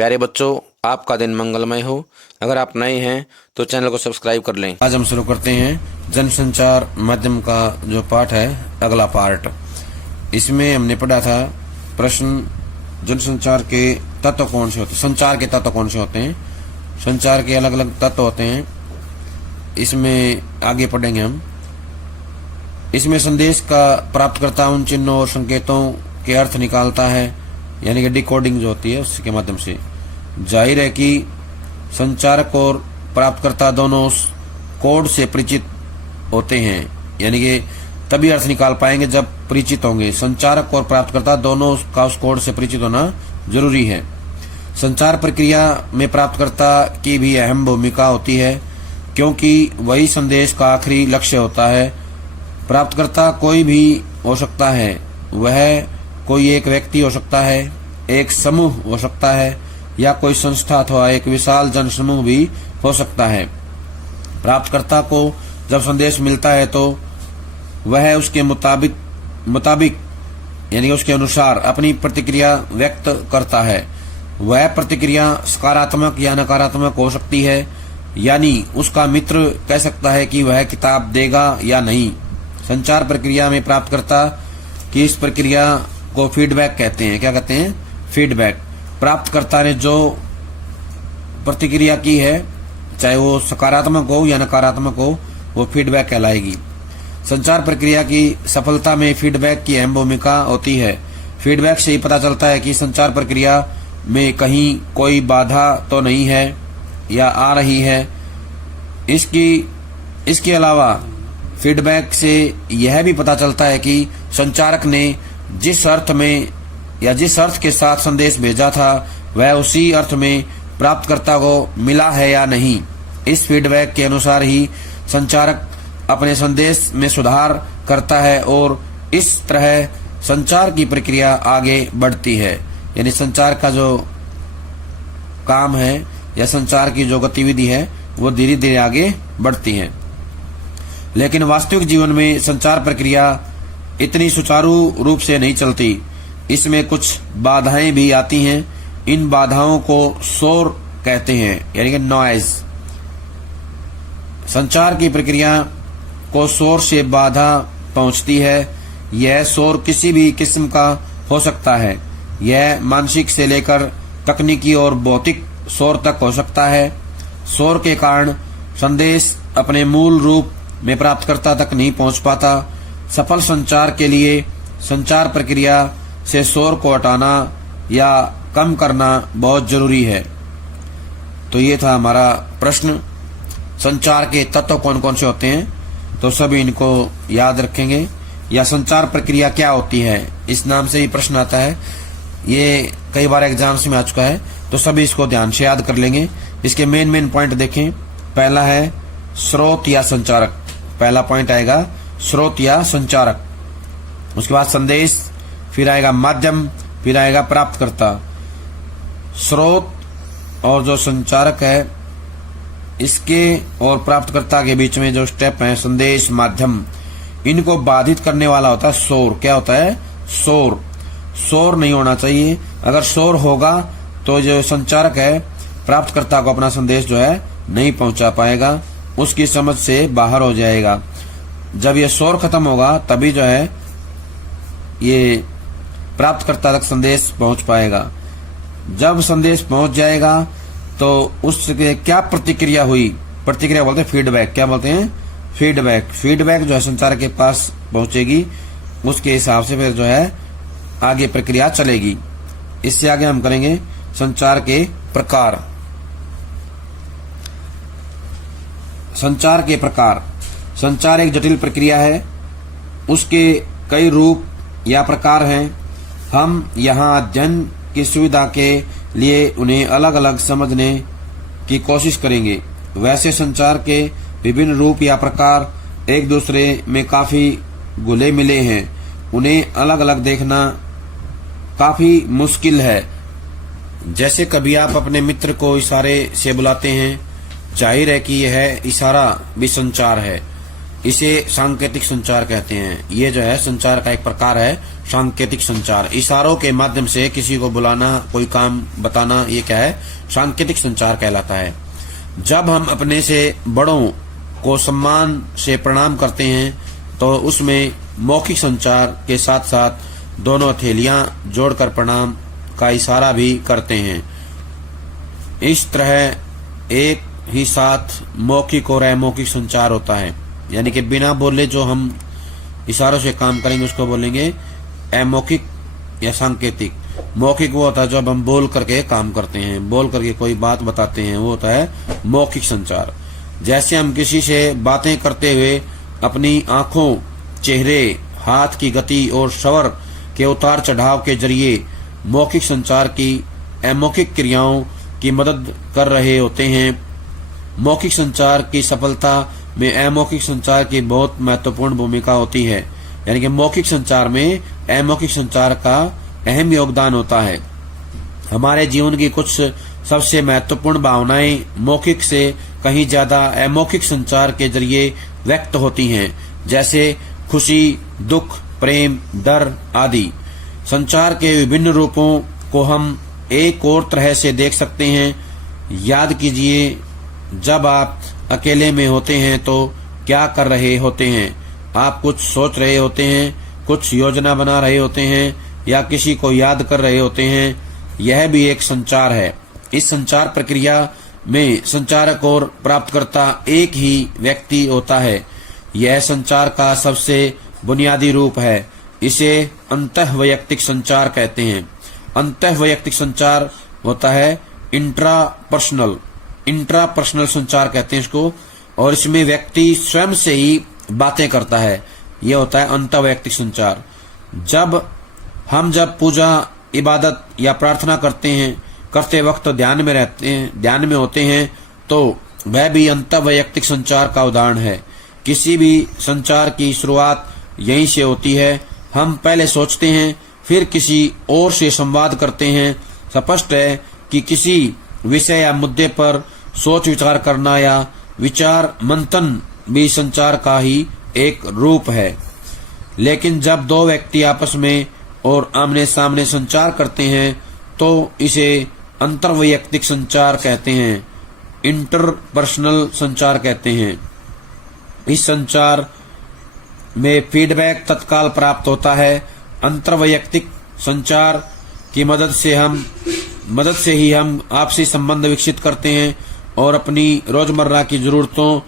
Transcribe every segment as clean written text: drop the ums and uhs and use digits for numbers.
प्यारे बच्चों, आपका दिन मंगलमय हो। अगर आप नए हैं तो चैनल को सब्सक्राइब कर लें। आज हम शुरू करते हैं जनसंचार माध्यम का जो पाठ है, अगला पार्ट। इसमें हमने पढ़ा था प्रश्न, जनसंचार के तत्व कौन से होते हैं, संचार के तत्व कौन से होते हैं, संचार के अलग अलग तत्व होते हैं। इसमें आगे पढ़ेंगे हम। इसमें संदेश का प्राप्तकर्ता उन चिन्हों और संकेतों के अर्थ निकालता है, यानी कि डिकोडिंग जो होती है उसके माध्यम से। जाहिर है कि संचारक और प्राप्तकर्ता दोनों उस कोड से परिचित होते हैं, यानी कि तभी अर्थ निकाल पाएंगे जब परिचित होंगे। संचारक और प्राप्तकर्ता दोनों का उस कोड से परिचित होना जरूरी है। संचार प्रक्रिया में प्राप्तकर्ता की भी अहम भूमिका होती है, क्योंकि वही संदेश का आखिरी लक्ष्य होता है। प्राप्तकर्ता कोई भी हो सकता है, वह कोई एक व्यक्ति हो सकता है, एक समूह हो सकता है, या कोई संस्था अथवा एक विशाल जनसमूह भी हो सकता है। प्राप्तकर्ता को जब संदेश मिलता है तो वह उसके मुताबिक यानी उसके अनुसार अपनी प्रतिक्रिया व्यक्त करता है। वह प्रतिक्रिया सकारात्मक या नकारात्मक हो सकती है, यानी उसका मित्र कह सकता है कि वह किताब देगा या नहीं। संचार प्रक्रिया में प्राप्तकर्ता की इस प्रक्रिया को फीडबैक कहते हैं। क्या कहते हैं? फीडबैक। प्राप्तकर्ता ने जो प्रतिक्रिया की है, चाहे वो सकारात्मक हो या नकारात्मक हो, वो फीडबैक कहलाएगी। संचार प्रक्रिया की सफलता में फीडबैक की अहम भूमिका होती है। फीडबैक से ही पता चलता है कि संचार प्रक्रिया में कहीं कोई बाधा तो नहीं है या आ रही है। इसके अलावा फीडबैक से यह भी पता चलता है कि संचारक ने जिस अर्थ में या जिस अर्थ के साथ संदेश भेजा था, वह उसी अर्थ में प्राप्तकर्ता को मिला है या नहीं। इस फीडबैक के अनुसार ही संचारक अपने संदेश में सुधार करता है और इस तरह संचार की प्रक्रिया आगे बढ़ती है। यानी संचार का जो काम है या संचार की जो गतिविधि है, वो धीरे धीरे आगे बढ़ती है। लेकिन वास्तविक जीवन में संचार प्रक्रिया इतनी सुचारू रूप से नहीं चलती। इसमें कुछ बाधाएं भी आती हैं। इन बाधाओं को शोर कहते हैं, यानी कि नॉइज। संचार की प्रक्रिया को शोर से बाधा पहुंचती है। यह शोर किसी भी किस्म का हो सकता है। यह मानसिक से लेकर तकनीकी और भौतिक शोर तक हो सकता है। शोर के कारण संदेश अपने मूल रूप में प्राप्तकर्ता तक नहीं पहुंच पाता। सफल संचार के लिए संचार प्रक्रिया से शोर को हटाना या कम करना बहुत जरूरी है। तो ये था हमारा प्रश्न, संचार के तत्व कौन कौन से होते हैं। तो सभी इनको याद रखेंगे। या संचार प्रक्रिया क्या होती है, इस नाम से ही प्रश्न आता है। ये कई बार एग्जाम्स में आ चुका है, तो सभी इसको ध्यान से याद कर लेंगे। इसके मेन पॉइंट देखें। पहला है स्रोत या संचारक। पहला पॉइंट आएगा स्रोत या संचारक। उसके बाद संदेश, फिर आएगा माध्यम, फिर आएगा प्राप्तकर्ता। स्रोत और जो संचारक है, इसके और प्राप्तकर्ता के बीच में जो स्टेप है, संदेश, माध्यम, इनको बाधित करने वाला होता है शोर। क्या होता है? शोर। शोर नहीं होना चाहिए। अगर शोर होगा तो जो संचारक है, प्राप्तकर्ता को अपना संदेश जो है नहीं पहुंचा पाएगा, उसकी समझ से बाहर हो जाएगा। जब ये शोर खत्म होगा तभी जो है ये प्राप्तकर्ता तक संदेश पहुंच पाएगा। जब संदेश पहुंच जाएगा तो उसके क्या प्रतिक्रिया हुई, प्रतिक्रिया बोलते हैं फीडबैक। क्या बोलते हैं? फीडबैक। फीडबैक जो है संचार के पास पहुंचेगी, उसके हिसाब से फिर जो है आगे प्रक्रिया चलेगी। इससे आगे हम करेंगे संचार के प्रकार। संचार के प्रकार। संचार एक जटिल प्रक्रिया है। उसके कई रूप या प्रकार हैं। हम यहाँ अध्ययन की सुविधा के लिए उन्हें अलग अलग समझने की कोशिश करेंगे। वैसे संचार के विभिन्न रूप या प्रकार एक दूसरे में काफी घुले मिले हैं। उन्हें अलग अलग देखना काफी मुश्किल है। जैसे कभी आप अपने मित्र को इशारे से बुलाते हैं, जाहिर है कि यह इशारा भी संचार है। इसे सांकेतिक संचार कहते हैं। ये जो है संचार का एक प्रकार है, सांकेतिक संचार। इशारों के माध्यम से किसी को बुलाना, कोई काम बताना, ये क्या है? सांकेतिक संचार कहलाता है। जब हम अपने से बड़ों को सम्मान से प्रणाम करते हैं तो उसमें मौखिक संचार के साथ साथ दोनों हथेलियां जोड़कर प्रणाम का इशारा भी करते हैं। इस तरह एक ही साथ मौखिक और अमौखिक संचार होता है, यानी कि बिना बोले जो हम इशारों से काम करेंगे उसको बोलेंगे अमौखिक या सांकेतिक। मौखिक वो होता है जब हम बोल करके काम करते हैं, बोल करके कोई बात बताते हैं, वो होता है मौखिक संचार। जैसे हम किसी से बातें करते हुए अपनी आंखों, चेहरे, हाथ की गति और स्वर के उतार चढ़ाव के जरिए मौखिक संचार की अमौखिक क्रियाओं की मदद कर रहे होते हैं। मौखिक संचार की सफलता में अमौखिक संचार की बहुत महत्वपूर्ण भूमिका होती है, यानी कि मौखिक संचार में अमौखिक संचार का अहम योगदान होता है। हमारे जीवन की कुछ सबसे महत्वपूर्ण भावनाएं मौखिक से कहीं ज्यादा अमौखिक संचार के जरिए व्यक्त होती हैं, जैसे खुशी, दुख, प्रेम, डर आदि। संचार के विभिन्न रूपों को हम एक और तरह से देख सकते हैं। याद कीजिए, जब आप अकेले में होते हैं तो क्या कर रहे होते हैं? आप कुछ सोच रहे होते हैं, कुछ योजना बना रहे होते हैं या किसी को याद कर रहे होते हैं। यह भी एक संचार है। इस संचार प्रक्रिया में संचारक और प्राप्तकर्ता एक ही व्यक्ति होता है। यह संचार का सबसे बुनियादी रूप है। इसे अंतःवैयक्तिक संचार कहते हैं। अंतःवैयक्तिक संचार होता है इंट्रापर्सनल संचार कहते हैं इसको, और इसमें व्यक्ति स्वयं से ही बातें करता है। यह होता है अंतःवैयक्तिक संचार। जब पूजा, इबादत या प्रार्थना करते वक्त ध्यान में होते हैं तो वह भी अंतःवैयक्तिक संचार का उदाहरण है। किसी भी संचार की शुरुआत यहीं से होती है। हम पहले सोचते हैं, फिर किसी और से संवाद करते हैं। स्पष्ट है कि किसी विषय या मुद्दे पर सोच विचार करना या विचार मंथन भी संचार का ही एक रूप है। लेकिन जब दो व्यक्ति आपस में और आमने सामने संचार करते हैं तो इसे अंतर्वैयक्तिक संचार कहते हैं, इंटरपर्सनल संचार कहते हैं। इस संचार में फीडबैक तत्काल प्राप्त होता है। अंतर्वैयक्तिक संचार की मदद से ही हम आपसी संबंध विकसित करते हैं और अपनी रोजमर्रा की जरूरतों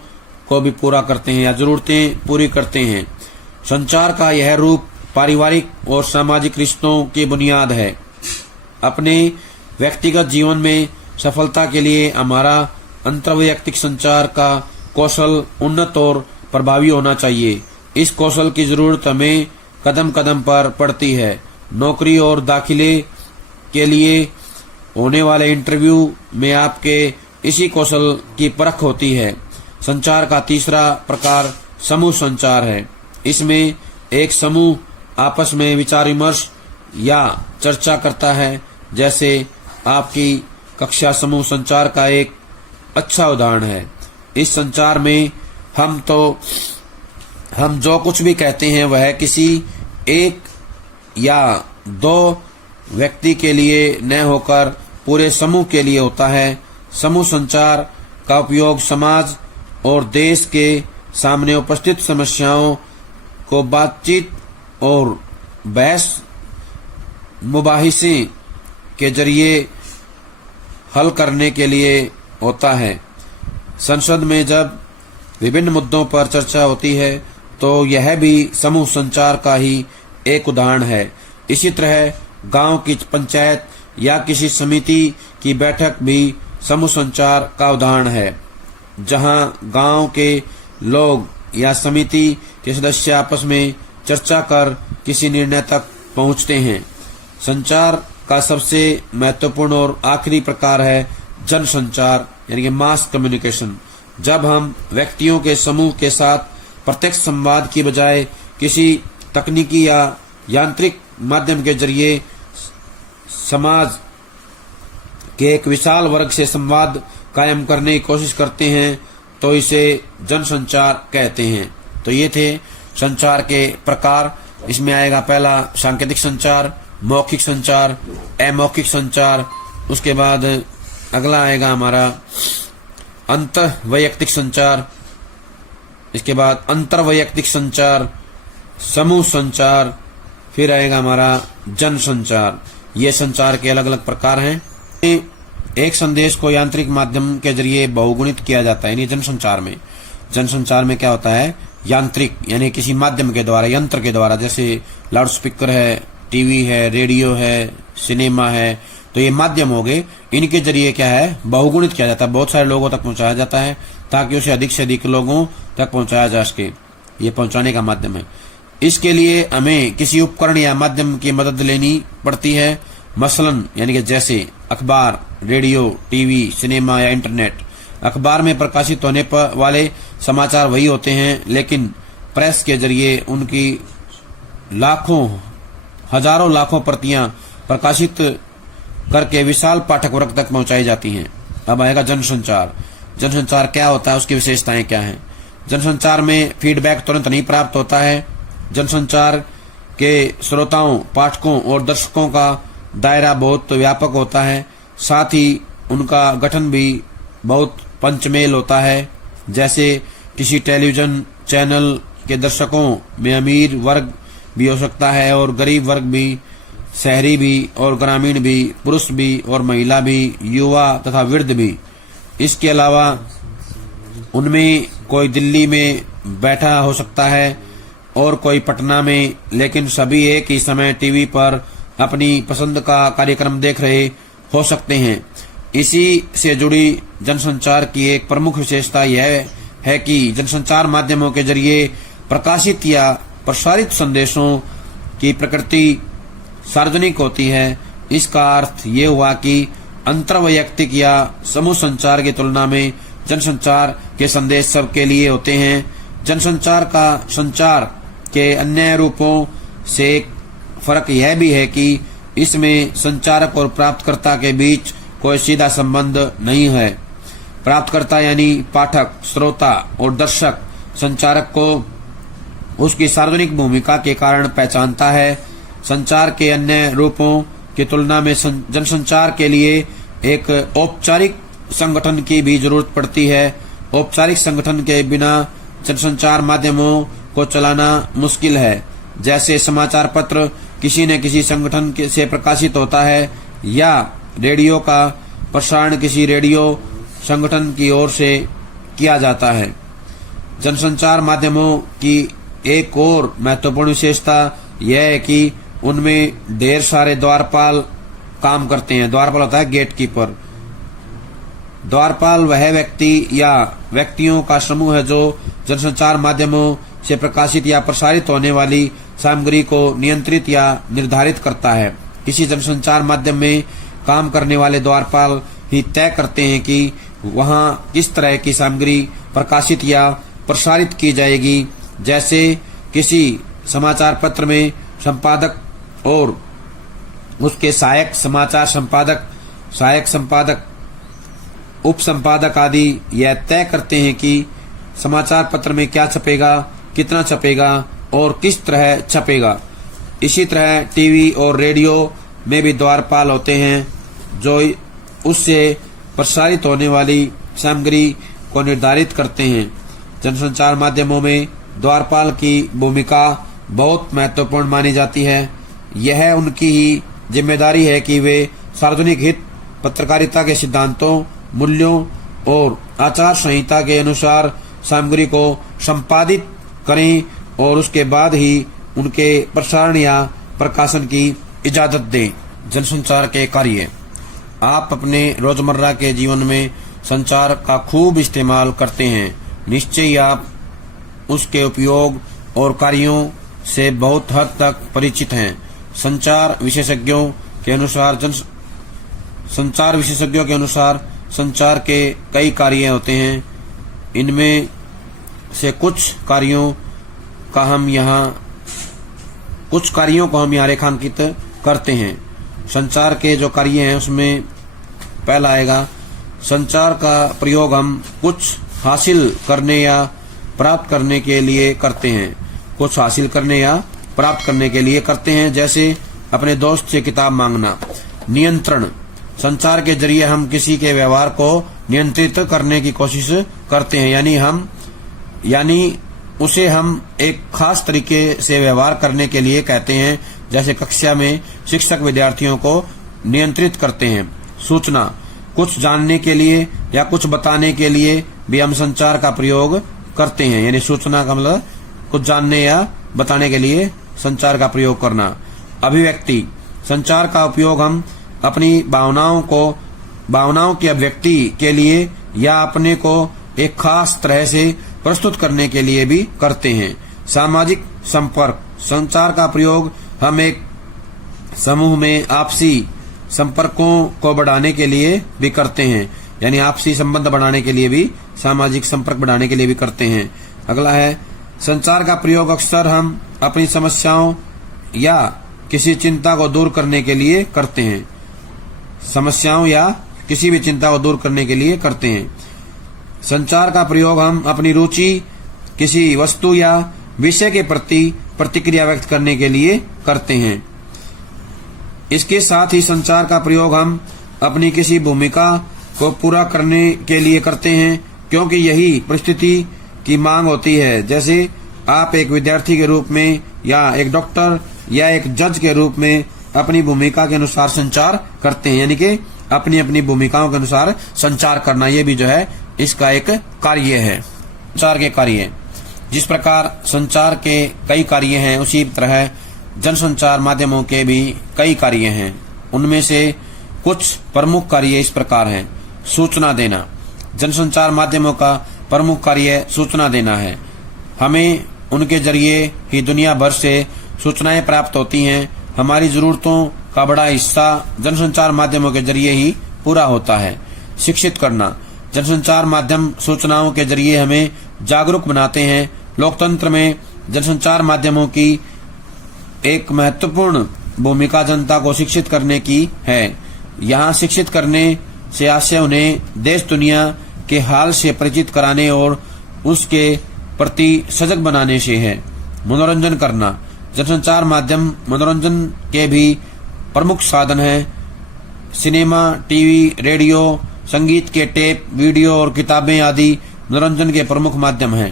को भी पूरा करते हैं या जरूरतें पूरी करते हैं। संचार का यह रूप पारिवारिक और सामाजिक रिश्तों की बुनियाद है। अपने व्यक्तिगत जीवन में सफलता के लिए हमारा अंतर्वैयक्तिक संचार का कौशल उन्नत और प्रभावी होना चाहिए। इस कौशल की जरूरत हमें कदम कदम पर पड़ती है। नौकरी और दाखिले के लिए होने वाले इंटरव्यू में आपके इसी कौशल की परख होती है। संचार का तीसरा प्रकार समूह संचार है। इसमें एक समूह आपस में विचार विमर्श या चर्चा करता है, जैसे आपकी कक्षा समूह संचार का एक अच्छा उदाहरण है। इस संचार में हम जो कुछ भी कहते हैं वह किसी एक या दो व्यक्ति के लिए न होकर पूरे समूह के लिए होता है। समूह संचार का उपयोग समाज और देश के सामने उपस्थित समस्याओं को बातचीत और बहस मुबाहिसे के जरिए हल करने के लिए होता है। संसद में जब विभिन्न मुद्दों पर चर्चा होती है तो यह भी समूह संचार का ही एक उदाहरण है। इसी तरह गांव की पंचायत या किसी समिति की बैठक भी समूह संचार का उदाहरण है, जहां गांव के लोग या समिति के सदस्य आपस में चर्चा कर किसी निर्णय तक पहुंचते हैं। संचार का सबसे महत्वपूर्ण और आखिरी प्रकार है जनसंचार, यानी कि मास कम्युनिकेशन। जब हम व्यक्तियों के समूह के साथ प्रत्यक्ष संवाद की बजाय किसी तकनीकी या यांत्रिक माध्यम के जरिए समाज के एक विशाल वर्ग से संवाद कायम करने की कोशिश करते हैं तो इसे जनसंचार कहते हैं। तो ये थे संचार के प्रकार। इसमें आएगा पहला सांकेतिक संचार, मौखिक संचार, अमौखिक संचार। उसके बाद अगला आएगा हमारा अंतर वैयक्तिक संचार, इसके बाद अंतर वैयक्तिक संचार, समूह संचार, फिर आएगा हमारा जन संचार। ये संचार के अलग अलग प्रकार हैं। एक संदेश को यांत्रिक माध्यम के जरिए बहुगुणित किया जाता है यानी जनसंचार में। जनसंचार में क्या होता है, यांत्रिक यानी किसी माध्यम के द्वारा, यंत्र के द्वारा, जैसे लाउड स्पीकर है, टीवी है, रेडियो है, सिनेमा है, तो ये माध्यम हो गए। इनके जरिए क्या है, बहुगुणित किया जाता है, बहुत सारे लोगों तक पहुंचाया जाता है ताकि उसे अधिक से अधिक लोगों तक पहुंचाया जा सके। ये पहुंचाने का माध्यम है। इसके लिए हमें किसी उपकरण या माध्यम की मदद लेनी पड़ती है, मसलन यानी कि जैसे अखबार, रेडियो, टीवी, सिनेमा या इंटरनेट। अखबार में प्रकाशित होने वाले समाचार वही होते हैं, लेकिन प्रेस के जरिए उनकी लाखों, हजारों लाखों प्रतियां प्रकाशित करके विशाल पाठक वर्ग तक पहुंचाई जाती हैं। अब आएगा जनसंचार। जनसंचार क्या होता है, उसकी विशेषताएं क्या हैं। जनसंचार में फीडबैक तुरंत नहीं प्राप्त होता है। जनसंचार के श्रोताओं, पाठकों और दर्शकों का दायरा बहुत व्यापक होता है, साथ ही उनका गठन भी बहुत पंचमेल होता है। जैसे किसी टेलीविजन चैनल के दर्शकों में अमीर वर्ग भी हो सकता है और गरीब वर्ग भी, शहरी भी और ग्रामीण भी, पुरुष भी और महिला भी, युवा तथा वृद्ध भी। इसके अलावा उनमें कोई दिल्ली में बैठा हो सकता है और कोई पटना में, लेकिन सभी एक ही समय टीवी पर अपनी पसंद का कार्यक्रम देख रहे हो सकते हैं। इसी से जुड़ी जनसंचार की एक प्रमुख विशेषता यह है कि जनसंचार माध्यमों के जरिए प्रकाशित या प्रसारित संदेशों की प्रकृति सार्वजनिक होती है। इसका अर्थ ये हुआ कि अंतरवैयक्तिक या समूह संचार की तुलना में जनसंचार के संदेश सबके लिए होते हैं। जनसंचार का संचार के अन्य रूपों से एक फर्क यह भी है कि इसमें संचारक और प्राप्तकर्ता के बीच कोई सीधा संबंध नहीं है। प्राप्तकर्ता यानी पाठक, श्रोता और दर्शक संचारक को उसकी सार्वजनिक भूमिका के कारण पहचानता है। संचार के अन्य रूपों की तुलना में जनसंचार के लिए एक औपचारिक संगठन की भी जरूरत पड़ती है। औपचारिक संगठन के बिना जनसंचार माध्यमों को चलाना मुश्किल है। जैसे समाचार पत्र किसी न किसी संगठन से प्रकाशित होता है या रेडियो का प्रसारण किसी रेडियो संगठन की ओर से किया जाता है। जनसंचार माध्यमों की एक और महत्वपूर्ण विशेषता यह है कि उनमें ढेर सारे द्वारपाल काम करते हैं। द्वारपाल होता है गेट कीपर। द्वारपाल वह व्यक्ति या व्यक्तियों का समूह है जो जनसंचार माध्यमों से प्रकाशित या प्रसारित होने वाली सामग्री को नियंत्रित या निर्धारित करता है। किसी जनसंचार माध्यम में काम करने वाले द्वारपाल ही तय करते हैं कि वहां किस तरह की सामग्री प्रकाशित या प्रसारित की जाएगी। जैसे किसी समाचार पत्र में संपादक और उसके सहायक समाचार संपादक, सहायक संपादक, उप संपादक आदि यह तय करते हैं कि समाचार पत्र में क्या छपेगा, कितना छपेगा और किस तरह छपेगा। इसी तरह टीवी और रेडियो में भी द्वारपाल होते हैं जो उससे प्रसारित होने वाली सामग्री को निर्धारित करते हैं। जनसंचार माध्यमों में द्वारपाल की भूमिका बहुत महत्वपूर्ण मानी जाती है। यह उनकी ही जिम्मेदारी है कि वे सार्वजनिक हित, पत्रकारिता के सिद्धांतों, मूल्यों और आचार संहिता के अनुसार सामग्री को संपादित करें और उसके बाद ही उनके प्रसारण या प्रकाशन की इजाजत दें। जनसंचार के कार्य। आप अपने रोजमर्रा के जीवन में संचार का खूब इस्तेमाल करते हैं। निश्चय ही आप उसके उपयोग और कार्यों से बहुत हद तक परिचित हैं। संचार विशेषज्ञों के अनुसार संचार के कई कार्य होते हैं। इनमें से कुछ कार्यों को हम यहाँ रेखांकित करते हैं। संचार के जो कार्य हैं उसमें पहला आएगा, संचार का प्रयोग हम कुछ हासिल करने या प्राप्त करने के लिए करते हैं। कुछ हासिल करने या प्राप्त करने के लिए करते हैं, जैसे अपने दोस्त से किताब मांगना। नियंत्रण, संचार के जरिए हम किसी के व्यवहार को नियंत्रित करने की कोशिश करते हैं, यानी उसे हम एक खास तरीके से व्यवहार करने के लिए कहते हैं, जैसे कक्षा में शिक्षक विद्यार्थियों को नियंत्रित करते हैं। सूचना, कुछ जानने के लिए या कुछ बताने के लिए भी हम संचार का प्रयोग करते हैं, यानी सूचना का मतलब कुछ जानने या बताने के लिए संचार का प्रयोग करना। अभिव्यक्ति, संचार का उपयोग हम अपनी भावनाओं की अभिव्यक्ति के लिए या अपने को एक खास तरह से प्रस्तुत करने के लिए भी करते हैं। सामाजिक संपर्क, संचार का प्रयोग हम एक समूह में आपसी संपर्कों को बढ़ाने के लिए भी करते हैं, यानी आपसी संबंध बढ़ाने के लिए भी, सामाजिक संपर्क बढ़ाने के लिए भी करते हैं। अगला है, संचार का प्रयोग अक्सर हम अपनी समस्याओं या किसी चिंता को दूर करने के लिए करते हैं। समस्याओं या किसी भी चिंता को दूर करने के लिए करते हैं। संचार का प्रयोग हम अपनी रुचि किसी वस्तु या विषय के प्रति प्रतिक्रिया व्यक्त करने के लिए करते हैं। इसके साथ ही संचार का प्रयोग हम अपनी किसी भूमिका को पूरा करने के लिए करते हैं, क्योंकि यही परिस्थिति की मांग होती है। जैसे आप एक विद्यार्थी के रूप में या एक डॉक्टर या एक जज के रूप में अपनी भूमिका के अनुसार संचार करते हैं, यानी कि अपनी अपनी भूमिकाओं के अनुसार संचार करना, ये भी जो है इसका एक कार्य है। संचार के कार्य, जिस प्रकार संचार के कई कार्य हैं, उसी तरह जनसंचार माध्यमों के भी कई कार्य हैं। उनमें से कुछ प्रमुख कार्य इस प्रकार हैं। सूचना देना, जनसंचार माध्यमों का प्रमुख कार्य सूचना देना है। हमें उनके जरिए ही दुनिया भर से सूचनाएं प्राप्त होती हैं। हमारी जरूरतों का बड़ा हिस्सा जनसंचार माध्यमों के जरिए ही पूरा होता है। शिक्षित करना, जनसंचार माध्यम सूचनाओं के जरिए हमें जागरूक बनाते हैं। लोकतंत्र में जनसंचार माध्यमों की एक महत्वपूर्ण भूमिका जनता को शिक्षित करने की है। यहाँ शिक्षित करने से आशय उन्हें देश दुनिया के हाल से परिचित कराने और उसके प्रति सजग बनाने से है। मनोरंजन करना, जनसंचार माध्यम मनोरंजन के भी प्रमुख साधन है। सिनेमा, टीवी, रेडियो, संगीत के टेप, वीडियो और किताबें आदि मनोरंजन के प्रमुख माध्यम हैं।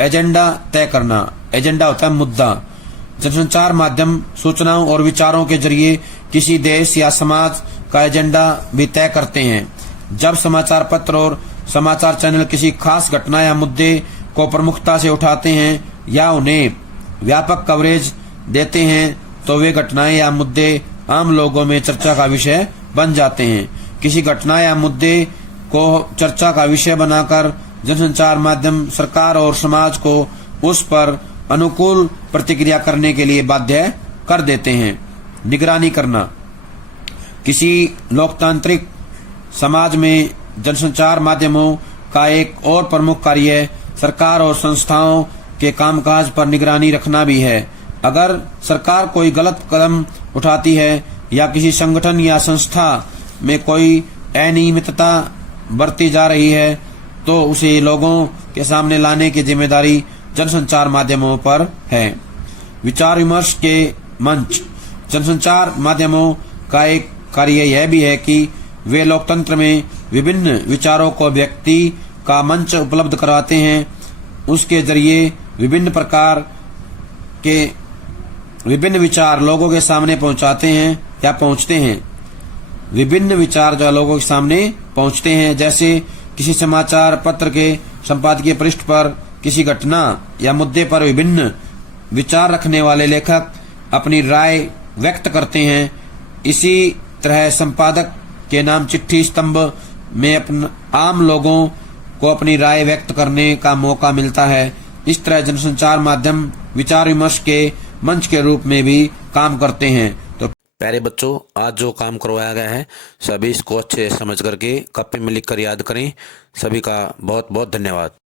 एजेंडा तय करना, एजेंडा होता है मुद्दा। जनसंचार माध्यम सूचनाओं और विचारों के जरिए किसी देश या समाज का एजेंडा भी तय करते हैं। जब समाचार पत्र और समाचार चैनल किसी खास घटना या मुद्दे को प्रमुखता से उठाते हैं या उन्हें व्यापक कवरेज देते हैं, तो वे घटनाएं या मुद्दे आम लोगों में चर्चा का विषय बन जाते हैं। किसी घटना या मुद्दे को चर्चा का विषय बनाकर जनसंचार माध्यम सरकार और समाज को उस पर अनुकूल प्रतिक्रिया करने के लिए बाध्य कर देते हैं। निगरानी करना, किसी लोकतांत्रिक समाज में जनसंचार माध्यमों का एक और प्रमुख कार्य सरकार और संस्थाओं के कामकाज पर निगरानी रखना भी है। अगर सरकार कोई गलत कदम उठाती है या किसी संगठन या संस्था में कोई अनियमितता बरती जा रही है, तो उसे लोगों के सामने लाने की जिम्मेदारी जनसंचार माध्यमों पर है। विचार विमर्श के मंच, जनसंचार माध्यमों का एक कार्य यह भी है कि वे लोकतंत्र में विभिन्न विचारों को व्यक्ति का मंच उपलब्ध कराते हैं। उसके जरिए विभिन्न प्रकार के विभिन्न विचार लोगों के सामने पहुंचाते हैं या पहुंचते हैं। विभिन्न विचार जो लोगों के सामने पहुंचते हैं, जैसे किसी समाचार पत्र के संपादकीय पृष्ठ पर किसी घटना या मुद्दे पर विभिन्न विचार रखने वाले लेखक अपनी राय व्यक्त करते हैं। इसी तरह संपादक के नाम चिट्ठी स्तंभ में आम लोगों को अपनी राय व्यक्त करने का मौका मिलता है। इस तरह जनसंचार माध्यम विचार विमर्श के मंच के रूप में भी काम करते हैं। तो प्यारे बच्चों, आज जो काम करवाया गया है सभी इसको अच्छे समझ करके कॉपी में लिख कर याद करें। सभी का बहुत बहुत धन्यवाद।